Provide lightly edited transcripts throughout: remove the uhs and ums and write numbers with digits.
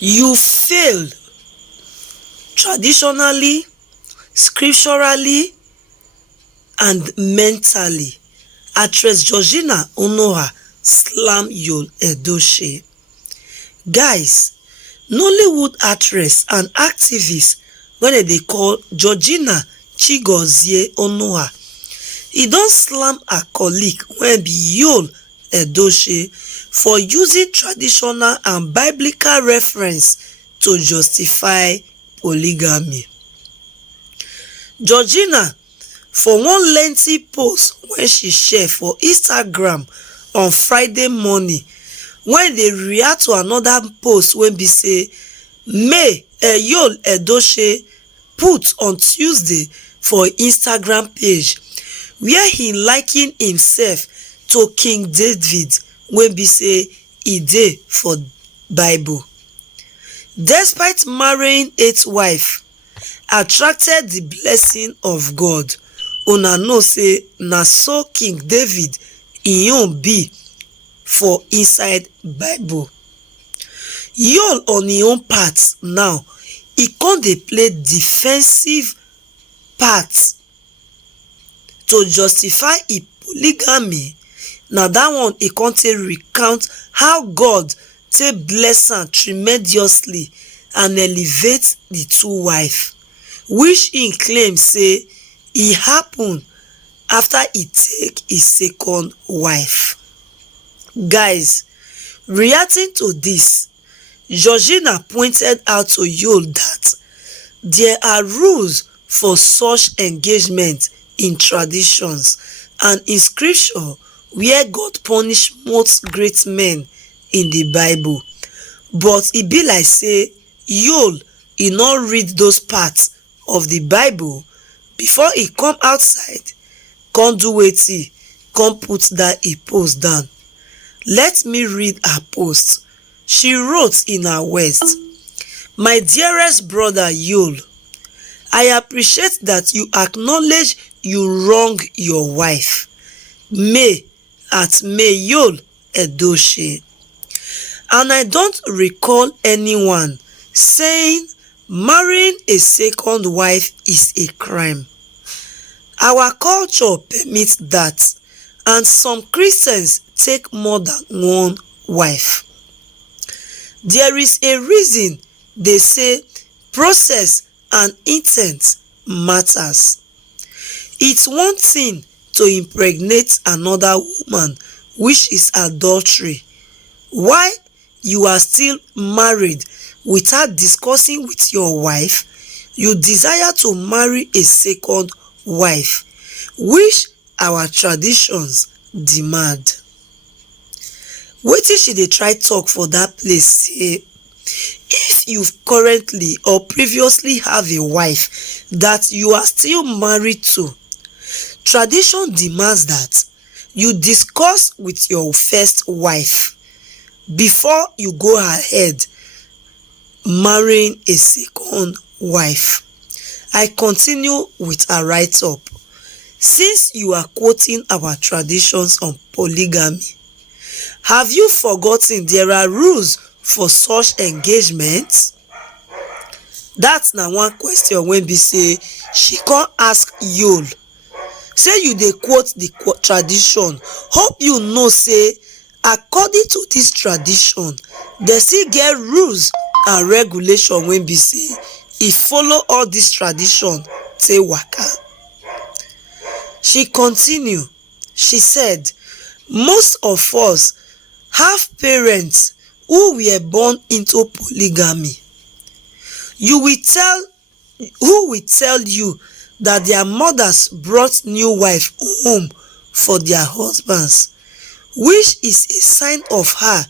You fail traditionally, scripturally, and Mëntālly. Actress Georgina Onoha slam your Edochie. Guys, Nollywood actress and activist wey they call Georgina Onoha, e don slam her colleague wey be Yul Edochie for using traditional and biblical reference to justify polygamy. Georgina, for one lengthy post wey she share for Instagram on Friday morning, when they react to another post wey be say Yul Edochie put on Tuesday for Instagram page, where he liken himself to King David wey be say e dey for Bible. Despite marrying 8 wives, attracted the blessing of God. Una know say na so King David e own be for inside Bible. Yul on him own part now, e con dey play defensive part to justify e polygamy. Na that one e con take recount how God take bless am tremendously and elevate the 2 wives, which he claim say e happen after e take his 2nd wife. Guys, reacting to this, Georgina pointed out to Yul that there are rules for such engagement in traditions and in scripture where God punish most great men in the Bible. But e be like say Yul e no read those parts of the Bible before he come outside come do wetin, come put that e post down. Let me read her post. She wrote in her words, "My dearest brother Yul, I appreciate that you acknowledge you wrong your wife, May Yul Edochie, and I don't recall anyone saying marrying a 2nd wife is a crime. Our culture permits that, and some Christians take more than 1 wife. There is a reason they say process and intent matters. It's one thing to impregnate another woman, which is adultery. Why you are still married without discussing with your wife, you desire to marry a 2nd wife, which our traditions demand." Wetin she dey try talk for that place say, if you currently or previously have a wife that you are still married to, tradition demands that you discuss with your first wife before you go ahead marrying a 2nd wife. I continue with a write-up. Since you are quoting our traditions on polygamy, have you forgotten there are rules for such engagements? That's na one question wey be say she can't ask Yul. Say you dey quote the tradition. Hope you know say according to this tradition, they still get rules and regulation wey be say e follow all this tradition take waka. She continue. She said, most of us have parents who were born into polygamy. Who will tell you that their mothers brought new wife home for their husbands, which is a sign of her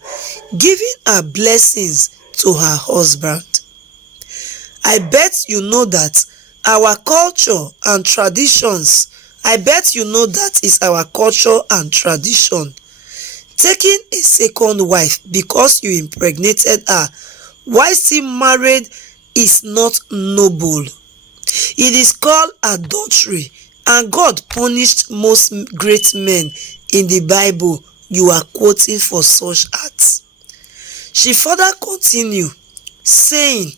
giving her blessings to her husband. I bet you know that our culture and traditions, is our culture and tradition. Taking a 2nd wife because you impregnated her while still married is not noble. It is called adultery, and God punished most great men in the Bible you are quoting for such acts. She further continued, saying,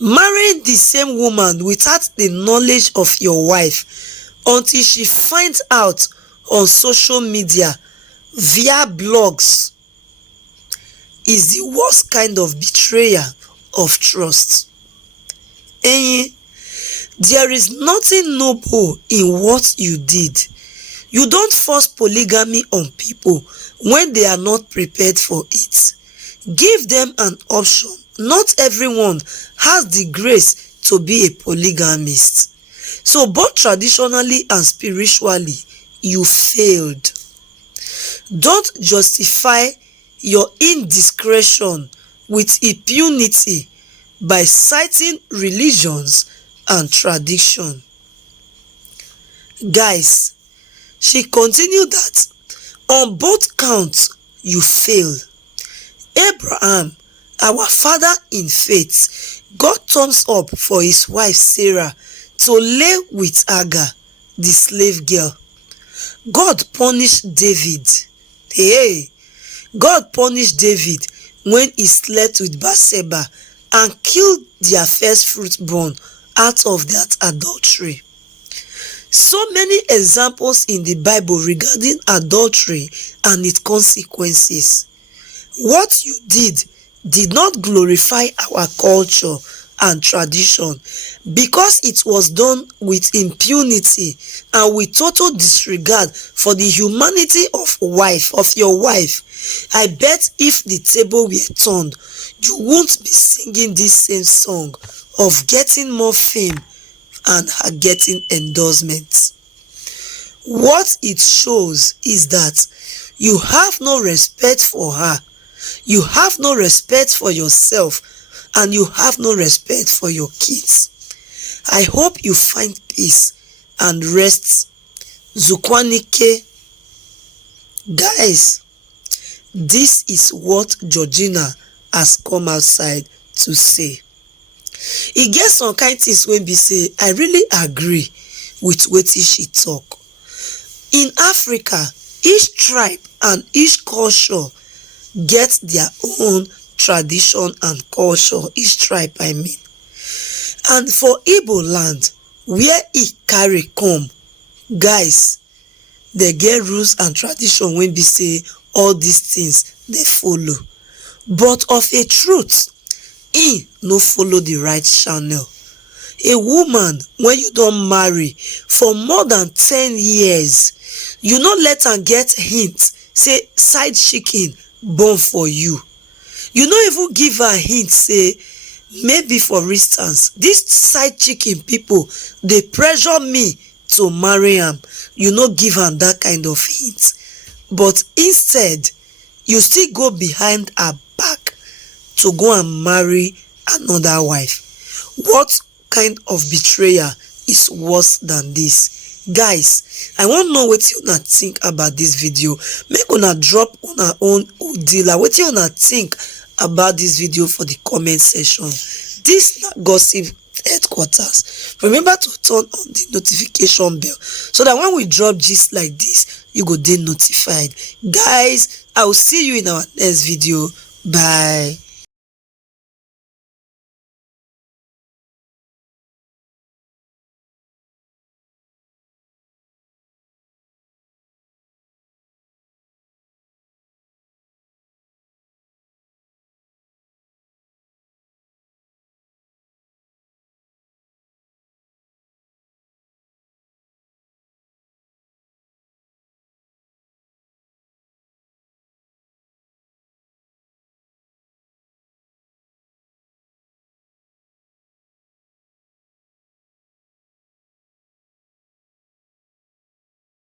marrying the same woman without the knowledge of your wife until she finds out on social media via blogs is the worst kind of betrayal of trust. There is nothing noble in what you did. You don't force polygamy on people when they are not prepared for it. Give them an option. Not everyone has the grace to be a polygamist. So both traditionally and spiritually, you failed. Don't justify your indiscretion with impunity by citing religions and tradition. Guys, she continued that on both counts you fail. Abraham, our father in faith, got thumbs up for his wife Sarah to lay with Hagar, the slave girl. God punished David. God punished David when he slept with Bathsheba and killed their first firstborn out of that adultery. So many examples in the Bible regarding adultery and its consequences. What you did not glorify our culture and tradition because it was done with impunity and with total disregard for the humanity of your wife. I bet if the table were turned, you won't be singing this same song of getting more fame and her getting endorsements. What it shows is that you have no respect for her, you have no respect for yourself, and you have no respect for your kids. I hope you find peace and rest. Zukwanike. Guys, this is what Georgina has come outside to say. E get some kind things wey be say I really agree with wetin she talk. In Africa, each tribe and each culture get their own tradition and culture, each tribe I mean. And for Igbo land, where e carry come, guys, they get rules and tradition wey be say all these things they follow. But of a truth, e no follow the right channel. A woman when you don't marry for more than 10 years, you no let her get hints say side chicken born for you. You no even give her hint say maybe for instance this side chicken people they pressure me to marry am. You no give am that kind of hint, but instead you still go behind her back to go and marry another wife. What kind of betrayal is worse than this? Guys, I want to know what you think about this video. Make una drop una own dealer. What you think about this video for the comment section. This gossip headquarters. Remember to turn on the notification bell so that when we drop gist like this, you go dey notified. Guys, I will see you in our next video. Bye.